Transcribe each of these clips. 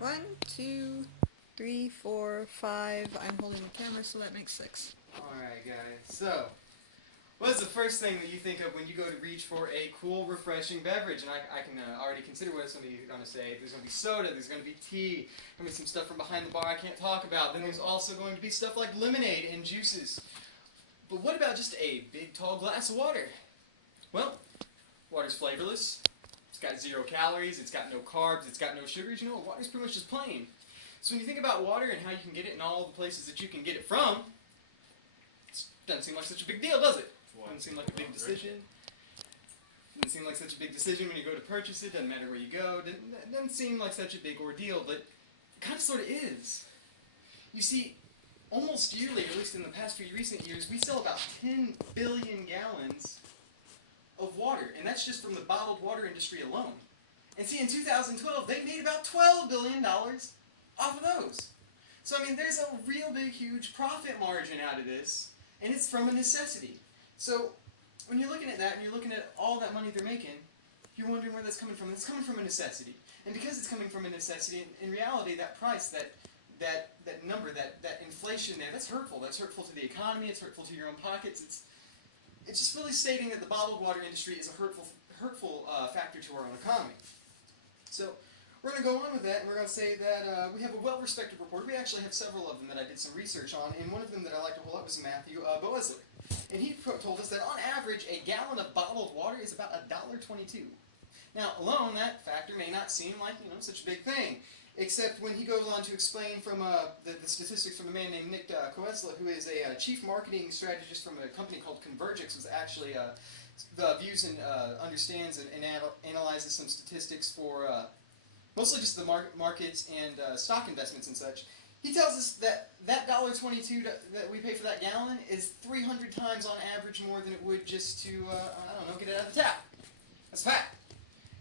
One, two, three, four, five. I'm holding the camera, so that makes six. Alright, guys. So, what's the first thing that you think of when you go to reach for a cool, refreshing beverage? And I can already consider what somebody's going to say. There's going to be soda, there's going to be tea, there's going to be some stuff from behind the bar I can't talk about. Then there's also going to be stuff like lemonade and juices. But what about just a big, tall glass of water? Well, water's flavorless. It's got 0 calories, it's got no carbs, it's got no sugars. You know, water's pretty much just plain. So when you think about water and how you can get it in all the places that you can get it from, it doesn't seem like such a big deal, does it? Doesn't seem like a big decision. Doesn't seem like such a big decision when you go to purchase it. Doesn't matter where you go. Doesn't seem like such a big ordeal, but it kind of sort of is. You see, almost yearly, at least in the past few recent years, we sell about 10 billion gallons of water, and that's just from the bottled water industry alone. And see, in 2012, they made about $12 billion off of those. So, I mean, there's a real big, huge profit margin out of this, and it's from a necessity. So, when you're looking at that, and you're looking at all that money they're making, you're wondering where that's coming from. It's coming from a necessity. And because it's coming from a necessity, in reality, that price, that number, that inflation there, that's hurtful. That's hurtful to the economy, it's hurtful to your own pockets. It's just really stating that the bottled water industry is a hurtful factor to our own economy. So, we're going to go on with that, and we're going to say that we have a well-respected reporter. We actually have several of them that I did some research on, and one of them that I liked a whole lot was Matthew Boesler. And he told us that on average, a gallon of bottled water is about $1.22. Now, alone, that factor may not seem like, such a big thing, except when he goes on to explain from the statistics from a man named Nick Koesla, who is a chief marketing strategist from a company called Convergix, was actually views and understands and analyzes some statistics for mostly just the markets and stock investments and such. He tells us that that $1.22 that we pay for that gallon is 300 times on average more than it would just to, get it out of the tap. That's a fact.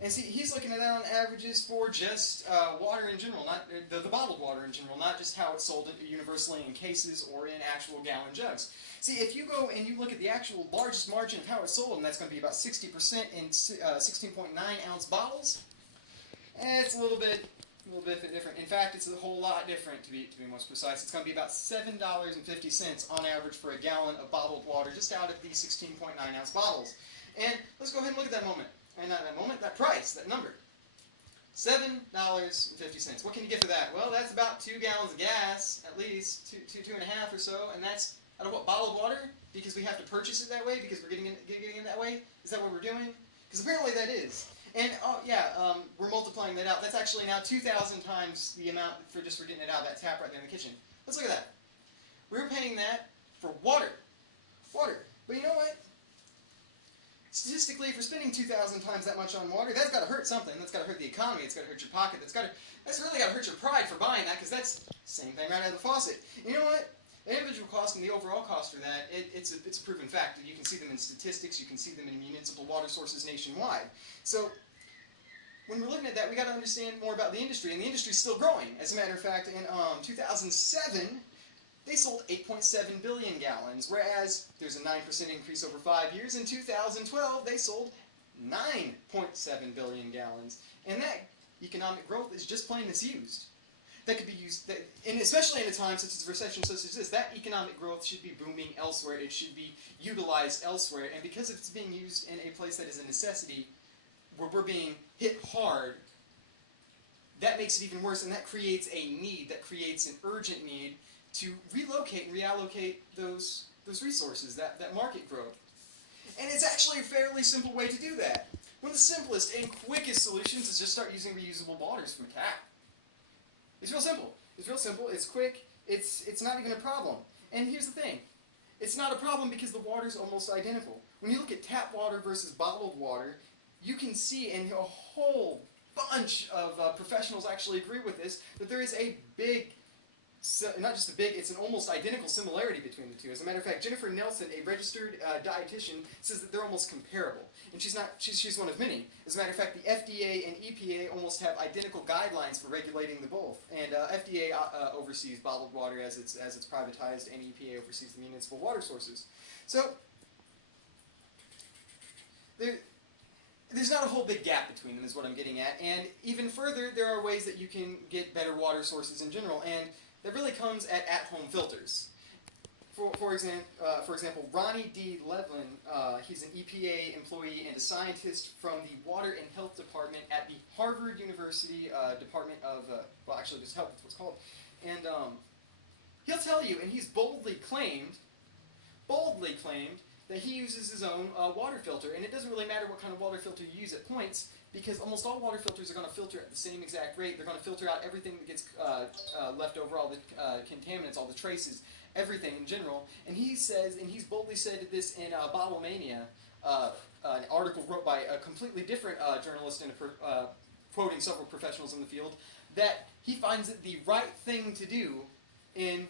And see, he's looking at that on averages for just water in general, not the bottled water in general, not just how it's sold universally in cases or in actual gallon jugs. See, if you go and you look at the actual largest margin of how it's sold, and that's going to be about 60% in 16.9 ounce bottles, it's a little bit different. In fact, it's a whole lot different, to be most precise. It's going to be about $7.50 on average for a gallon of bottled water, just out of these 16.9 ounce bottles. And let's go ahead and look at that moment. And not that moment, that price, that number. $7.50. What can you get for that? Well, that's about 2 gallons of gas, at least, two and a half or so, and that's out of what, bottled water? Because we have to purchase it that way? Because we're getting it that way? Is that what we're doing? Because apparently that is. And, we're multiplying that out. That's actually now 2,000 times the amount for getting it out of that tap right there in the kitchen. Let's look at that. We're paying that for water. Water. But you know what? Statistically, if you're spending 2,000 times that much on water, that's got to hurt something. That's got to hurt the economy. It's got to hurt your pocket. That's really got to hurt your pride for buying that, because that's the same thing right out of the faucet. And you know what? The individual cost and the overall cost for that, it's a proven fact. You can see them in statistics. You can see them in municipal water sources nationwide. So when we're looking at that, we got to understand more about the industry, and the industry's still growing. As a matter of fact, in 2007, they sold 8.7 billion gallons, whereas there's a 9% increase over 5 years. In 2012, they sold 9.7 billion gallons, and that economic growth is just plain misused. That could be used, and especially in a time such as a recession such as this, that economic growth should be booming elsewhere. It should be utilized elsewhere, and because it's being used in a place that is a necessity, where we're being hit hard, that makes it even worse, and that creates a need, that creates an urgent need to relocate and reallocate those resources, that market growth. And it's actually a fairly simple way to do that. One of the simplest and quickest solutions is just start using reusable waters from a tap. It's real simple. It's real simple. It's quick. It's not even a problem. And here's the thing. It's not a problem because the water's almost identical. When you look at tap water versus bottled water, you can see, and a whole bunch of professionals actually agree with this, that there is a big, not just a big, it's an almost identical similarity between the two. As a matter of fact, Jennifer Nelson, a registered dietitian, says that they're almost comparable. And she's one of many. As a matter of fact, the FDA and EPA almost have identical guidelines for regulating the both. And FDA oversees bottled water as it's privatized, and EPA oversees the municipal water sources. So, there's not a whole big gap between them is what I'm getting at. And even further, there are ways that you can get better water sources in general, and that really comes at-home filters. For example, Ronnie D. Levlin, he's an EPA employee and a scientist from the Water and Health Department at the Harvard University Department of, well, actually just health, that's what it's called. And he'll tell you, and he's boldly claimed that he uses his own water filter, and it doesn't really matter what kind of water filter you use at points, because almost all water filters are going to filter at the same exact rate. They're going to filter out everything that gets left over, all the contaminants, all the traces, everything in general. And he says, and he's boldly said this in Bottle Mania, an article wrote by a completely different journalist and quoting several professionals in the field, that he finds it the right thing to do in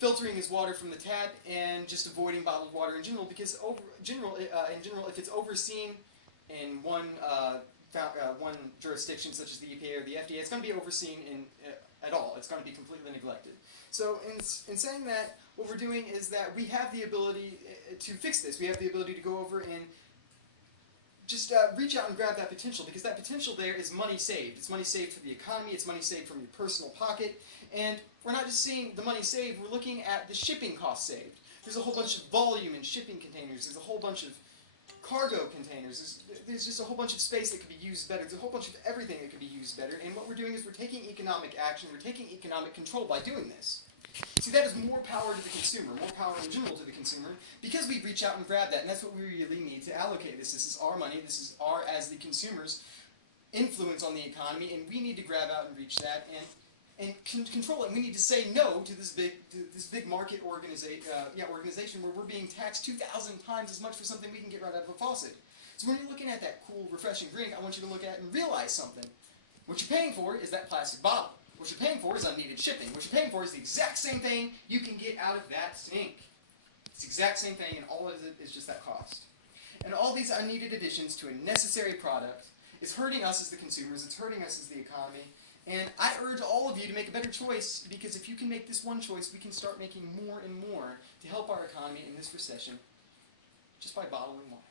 filtering his water from the tap and just avoiding bottled water in general, because in general, if it's overseen in one jurisdiction, such as the EPA or the FDA, it's going to be overseen at all. It's going to be completely neglected. So in saying that, what we're doing is that we have the ability to fix this. We have the ability to go over and just reach out and grab that potential, because that potential there is money saved. It's money saved for the economy, it's money saved from your personal pocket, and we're not just seeing the money saved, we're looking at the shipping costs saved. There's a whole bunch of volume in shipping containers, there's a whole bunch of cargo containers, there's just a whole bunch of space that could be used better, there's a whole bunch of everything that could be used better, and what we're doing is we're taking economic action, we're taking economic control by doing this. See, that is more power to the consumer, more power in general to the consumer, because we reach out and grab that, and that's what we really need to allocate this. This is our money, this is our, as the consumers, influence on the economy, and we need to grab out and reach that and control it. And we need to say no to this big market organization where we're being taxed 2,000 times as much for something we can get right out of a faucet. So when you're looking at that cool, refreshing drink, I want you to look at and realize something. What you're paying for is that plastic bottle. What you're paying for is unneeded shipping. What you're paying for is the exact same thing you can get out of that sink. It's the exact same thing, and all it is just that cost. And all these unneeded additions to a necessary product is hurting us as the consumers, it's hurting us as the economy, and I urge all of you to make a better choice, because if you can make this one choice, we can start making more and more to help our economy in this recession just by bottling water.